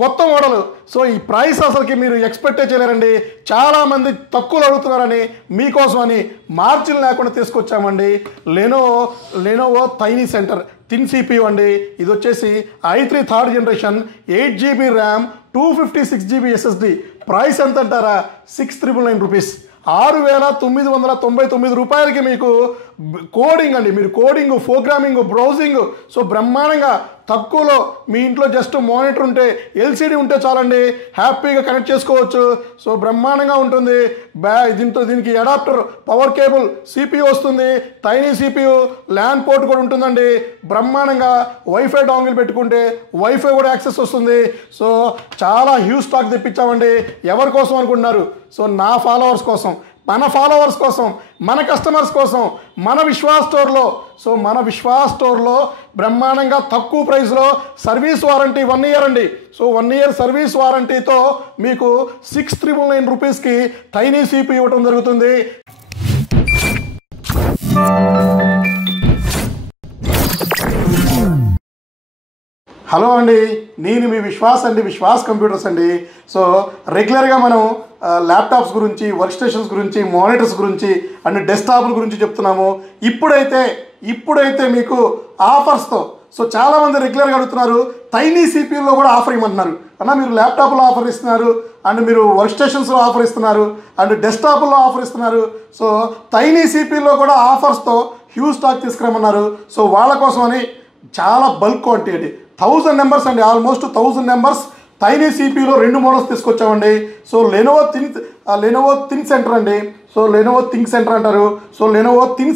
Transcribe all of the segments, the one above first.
కొత్త model. So ఈ price అసలుకి మీరు ఎక్స్పెక్టే చేయలేరండి. చాలామంది తక్కువలో అడుగుతున్నారని మీకోసమని మార్జిన్ లేకుండా తీసుకొచ్చామండి. Lenovo tiny center thin CPU అండి. ఇది వచ్చేసి i3 third generation 8GB RAM 256GB SSD. Price ఎంత అంటారా? 6,999 రూపీస్, 6,999 రూపాయలకి మీకు కోడింగ్ అండి. మీరు కోడింగ్, ప్రోగ్రామింగ్, బ్రౌజింగ్ సో బ్రహ్మాండంగా తక్కువలో మీ ఇంట్లో జస్ట్ మానిటర్ ఉంటే, ఎల్సిడి ఉంటే చాలండి, హ్యాపీగా కనెక్ట్ చేసుకోవచ్చు. సో బ్రహ్మాండంగా ఉంటుంది. దీనికి అడాప్టర్, పవర్ కేబుల్, CPU వస్తుంది, టైనీ CPU, ల్యాన్ పోర్ట్ కూడా ఉంటుందండి. బ్రహ్మాండంగా వైఫై డాంగిల్ పెట్టుకుంటే వైఫై కూడా యాక్సెస్ వస్తుంది. సో చాలా హ్యూజ్ స్టాక్ తెప్పించామండి. ఎవరి కోసం అనుకుంటున్నారు? సో నా ఫాలోవర్స్ కోసం, మన ఫాలోవర్స్ కోసం, మన కస్టమర్స్ కోసం, మన విశ్వాస్ స్టోర్లో. సో మన విశ్వాస్ స్టోర్లో బ్రహ్మాండంగా తక్కువ ప్రైస్లో సర్వీస్ వారంటీ 1 ఇయర్ అండి. సో 1 ఇయర్ సర్వీస్ వారంటీతో మీకు 6,999 రూపీస్కి టైనీ CPU ఇవ్వడం జరుగుతుంది. హలో అండి, నేను మీ విశ్వాస్ అండి, విశ్వాస్ కంప్యూటర్స్ అండి. సో రెగ్యులర్గా మనం ల్యాప్టాప్స్ గురించి, వర్క్ స్టేషన్స్ గురించి, మానిటర్స్ గురించి అండ్ డెస్క్టాప్ల గురించి చెప్తున్నాము. ఇప్పుడైతే మీకు ఆఫర్స్తో, సో చాలామంది రెగ్యులర్గా అడుగుతున్నారు, టైనీ CPUలో కూడా ఆఫర్ ఇవ్వమంటున్నారు. అన్న మీరు ల్యాప్టాప్లో ఆఫర్ ఇస్తున్నారు, అండ్ మీరు వర్క్ స్టేషన్స్లో ఆఫర్ ఇస్తున్నారు, అండ్ డెస్క్టాప్లో ఆఫర్ ఇస్తున్నారు. సో టైనీ CPUలో కూడా ఆఫర్స్తో హ్యూజ్ స్టాక్ తీసుకురమ్మన్నారు. సో వాళ్ళ కోసమని చాలా బల్క్ క్వాంటిటీ అండి, 1000 నెంబర్స్ అండి, ఆల్మోస్ట్ 1000 నెంబర్స్ టైనీ CPUలో 2 మోడల్స్ తీసుకొచ్చామండి. సో లెనోవో థిన్ సెంటర్ అండి. సో లెనోవో థిన్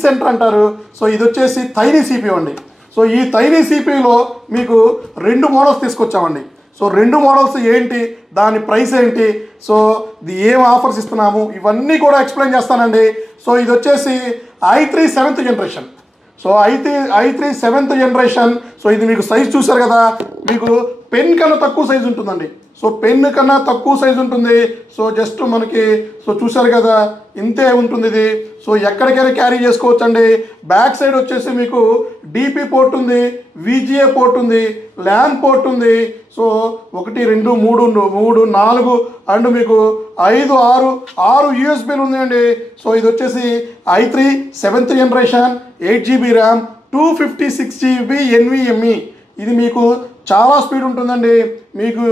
సెంటర్ అంటారు. సో ఇది వచ్చేసి టైనీ CPU అండి. సో ఈ టైనీ CPUలో మీకు 2 మోడల్స్ తీసుకొచ్చామండి. సో 2 మోడల్స్ ఏంటి, దాని ప్రైస్ ఏంటి, సో ఇది ఏం ఆఫర్స్ ఇస్తున్నాము, ఇవన్నీ కూడా ఎక్స్ప్లెయిన్ చేస్తానండి. సో ఇది వచ్చేసి i3 7th generation. So i3 7th generation. So ఇది మీకు సైజ్ చూసారు కదా, మీకు పెన్ కన్నా తక్కువ సైజు ఉంటుందండి. సో పెన్ కన్నా తక్కువ సైజు ఉంటుంది. సో జస్ట్ మనకి సో చూసారు కదా, ఇంతే ఉంటుంది ఇది. సో ఎక్కడికైనా క్యారీ చేసుకోవచ్చు అండి. బ్యాక్ సైడ్ వచ్చేసి మీకు DP పోర్ట్ ఉంది, VGA పోర్ట్ ఉంది, ల్యాన్ పోర్ట్ ఉంది. సో 1 2 3 4 అండ్ మీకు 5 6 USB ఉంది అండి. సో ఇది వచ్చేసి i3 7th generation 8GB RAM 256GB NVMe. ఇది మీకు చాలా స్పీడ్ ఉంటుందండి. మీకు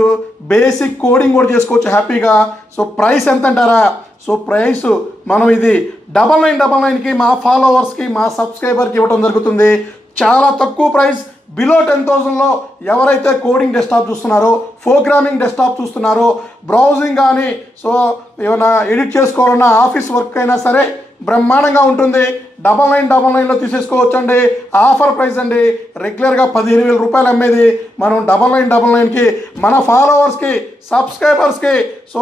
బేసిక్ కోడింగ్ కూడా చేసుకోవచ్చు హ్యాపీగా. సో ప్రైస్ ఎంత అంటారా? సో ప్రైస్ మనం ఇది 9999కి మా ఫాలోవర్స్కి, మా సబ్స్క్రైబర్కి ఇవ్వడం జరుగుతుంది. చాలా తక్కువ ప్రైస్, బిలో 10,000లో ఎవరైతే కోడింగ్ డెస్క్టాప్ చూస్తున్నారో, ప్రోగ్రామింగ్ డెస్క్టాప్ చూస్తున్నారో, బ్రౌజింగ్ కానీ, సో ఏమైనా ఎడిట్ చేసుకోవాలన్నా, ఆఫీస్ వర్క్ అయినా సరే బ్రహ్మాండంగా ఉంటుంది. 9999లో తీసేసుకోవచ్చండి. ఆఫర్ ప్రైస్ అండి. రెగ్యులర్గా 15,000 రూపాయలు అమ్మేది మనం 9999కి మన ఫాలోవర్స్కి, సబ్స్క్రైబర్స్కి సో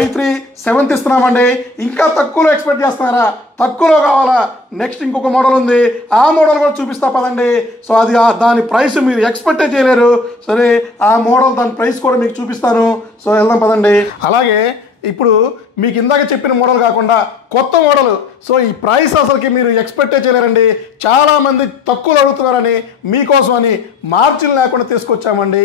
i3 7th ఇస్తున్నామండి. ఇంకా తక్కువలో ఎక్స్పెక్ట్ చేస్తున్నారా? తక్కువలో కావాలా? నెక్స్ట్ ఇంకొక మోడల్ ఉంది, ఆ మోడల్ కూడా చూపిస్తా పదండి. సో అది దాని ప్రైస్ మీరు ఎక్స్పెక్టే చేయలేరు. సరే ఆ మోడల్, దాని ప్రైస్ కూడా మీకు చూపిస్తాను. సో వెళ్దాం పదండి. అలాగే ఇప్పుడు మీకు ఇందాక చెప్పిన మోడల్ కాకుండా కొత్త మోడల్. సో ఈ ప్రైస్ అసలుకి మీరు ఎక్స్పెక్టే చేయలేరండి. చాలామంది తక్కువలో అడుగుతున్నారని మీకోసమని మార్జిన్ లేకుండా తీసుకొచ్చామండి.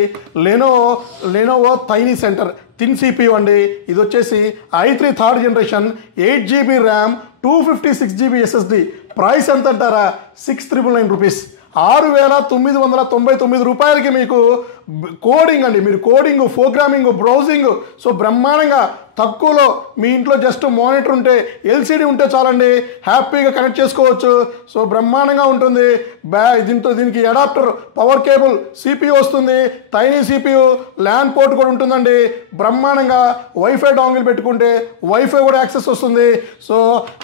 Lenovo tiny center thin CPU అండి. ఇది వచ్చేసి i3 third generation 8GB RAM 256GB SSD. Price ఎంత అంటారా? 6,999 రూపీస్, 6,999 రూపాయలకి మీకు కోడింగ్ అండి. మీరు కోడింగ్, ప్రోగ్రామింగ్, బ్రౌజింగ్ సో బ్రహ్మాండంగా తక్కువలో మీ ఇంట్లో జస్ట్ మానిటర్ ఉంటే, ఎల్సిడి ఉంటే చాలండి, హ్యాపీగా కనెక్ట్ చేసుకోవచ్చు. సో బ్రహ్మాండంగా ఉంటుంది. దీనికి అడాప్టర్, పవర్ కేబుల్, CPU వస్తుంది, టైనీ CPU, ల్యాన్ పోర్ట్ కూడా ఉంటుందండి. బ్రహ్మాండంగా వైఫై డాంగిల్ పెట్టుకుంటే వైఫై కూడా యాక్సెస్ వస్తుంది. సో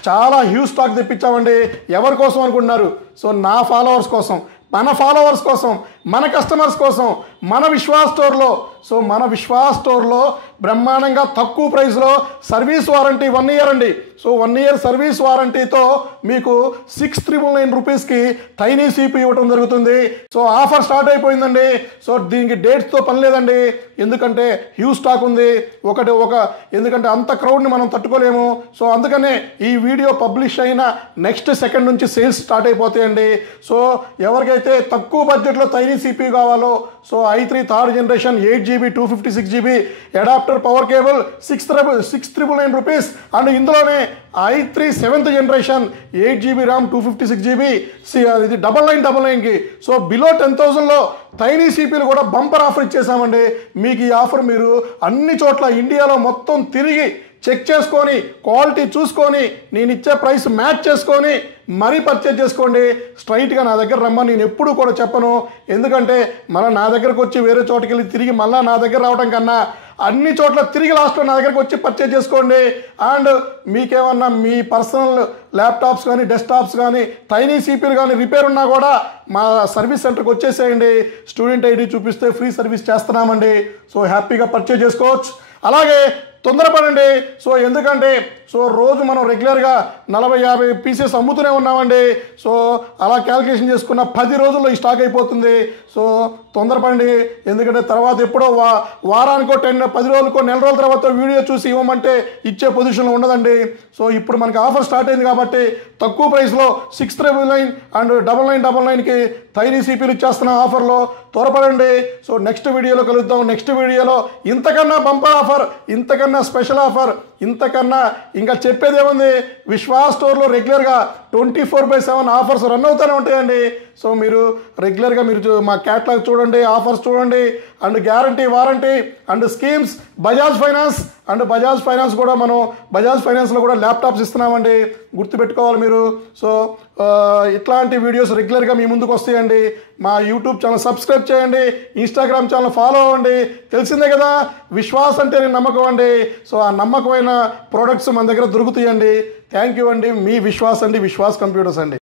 చాలా హ్యూజ్ స్టాక్ తెప్పించామండి. ఎవరి కోసం అనుకుంటున్నారు? సో నా ఫాలోవర్స్ కోసం, మన ఫాలోవర్స్ కోసం, మన కస్టమర్స్ కోసం, మన విశ్వాస్ స్టోర్లో. సో మన విశ్వాస్ స్టోర్లో బ్రహ్మాండంగా తక్కువ ప్రైస్లో సర్వీస్ వారంటీ 1 ఇయర్ అండి. సో 1 ఇయర్ సర్వీస్ వారంటీతో మీకు 6,999 రూపీస్కి టైనీ CPU ఇవ్వడం జరుగుతుంది. సో ఆఫర్ స్టార్ట్ అయిపోయిందండి. సో దీనికి డేట్స్తో పని లేదండి, ఎందుకంటే హ్యూజ్ స్టాక్ ఉంది. ఎందుకంటే అంత క్రౌడ్ని మనం తట్టుకోలేము. సో అందుకనే ఈ వీడియో పబ్లిష్ అయిన నెక్స్ట్ సెకండ్ నుంచి సేల్స్ స్టార్ట్ అయిపోతాయండి. సో ఎవరికైతే తక్కువ బడ్జెట్లో టైనీ CPU కావాలో, so i3 third generation 8GB 256GB adapter power cable 6,999 rupees. And ఇందులోనే i3 7th generation 8GB RAM 256GB ఇది 9999కి. సో బిలో 10,000లో టైనీ సిపిలు కూడా బంపర్ ఆఫర్ ఇచ్చేసామండి. మీకు ఈ ఆఫర్ మీరు అన్ని చోట్ల ఇండియాలో మొత్తం తిరిగి చెక్ చేసుకొని క్వాలిటీ చూసుకొని నేను ఇచ్చే ప్రైస్ మ్యాచ్ చేసుకొని మరీ పర్చేజ్ చేసుకోండి. స్ట్రైట్గా నా దగ్గర రమ్మని నేను ఎప్పుడూ కూడా చెప్పను. ఎందుకంటే మళ్ళీ నా దగ్గరకు వచ్చి వేరే చోటుకి వెళ్ళి తిరిగి మళ్ళీ నా దగ్గర రావడం కన్నా అన్ని చోట్ల తిరిగి లాస్ట్లో నా దగ్గరకు వచ్చి పర్చేజ్ చేసుకోండి. అండ్ మీకేమన్నా మీ పర్సనల్ ల్యాప్టాప్స్ కానీ డెస్క్టాప్స్ కానీ టైనీ సిపిలు కానీ రిపేర్ ఉన్నా కూడా మా సర్వీస్ సెంటర్కి వచ్చేసేయండి. స్టూడెంట్ ఐడి చూపిస్తే ఫ్రీ సర్వీస్ చేస్తున్నామండి. సో హ్యాపీగా పర్చేజ్ చేసుకోవచ్చు. అలాగే తొందరపడండి. సో ఎందుకంటే రోజు మనం రెగ్యులర్గా 40-50 పీసెస్ అమ్ముతూనే ఉన్నామండి. సో అలా క్యాల్కులేషన్ చేసుకున్న 10 రోజుల్లో ఈ స్టాక్ అయిపోతుంది. సో తొందరపడండి. ఎందుకంటే తర్వాత ఎప్పుడో వారానికో 10 రోజులకో నెల రోజుల తర్వాత వీడియో చూసి ఇవ్వమంటే ఇచ్చే పొజిషన్లో ఉండదండి. సో ఇప్పుడు మనకి ఆఫర్ స్టార్ట్ అయింది కాబట్టి తక్కువ ప్రైస్లో 6,999 అండ్ 9999కి టైనీ సిపిలు ఇచ్చేస్తున్న ఆఫర్లో త్వరపడండి. సో నెక్స్ట్ వీడియోలో కలుద్దాం. నెక్స్ట్ వీడియోలో ఇంతకన్నా బంపర్ ఆఫర్, ఇంతకన్నా స్పెషల్ ఆఫర్, ఇంతకన్నా ఇంకా చెప్పేది ఏముంది. విశ్వాస్ స్టోర్లో రెగ్యులర్గా 24/7 ఆఫర్స్ రన్ అవుతూనే ఉంటాయండి. సో మీరు రెగ్యులర్గా మా క్యాటలాగ్ చూడండి, ఆఫర్స్ చూడండి. And guarantee, warranty and schemes Bajaj finance కూడా మనం బజాజ్ ఫైనాన్స్లో కూడా ల్యాప్టాప్స్ ఇస్తున్నామండి. గుర్తుపెట్టుకోవాలి మీరు. సో ఇట్లాంటి వీడియోస్ రెగ్యులర్గా మీ ముందుకు వస్తాయండి. మా యూట్యూబ్ ఛానల్ సబ్స్క్రైబ్ చేయండి, ఇన్స్టాగ్రామ్ ఛానల్ ఫాలో అవ్వండి. తెలిసిందే కదా, విశ్వాస్ అంటే నేను నమ్మకం అండి. సో ఆ నమ్మకమైన ప్రోడక్ట్స్ మన దగ్గర దొరుకుతాయండి. థ్యాంక్ యూ అండి. మీ విశ్వాస్ అండి, విశ్వాస్ కంప్యూటర్స్ అండి.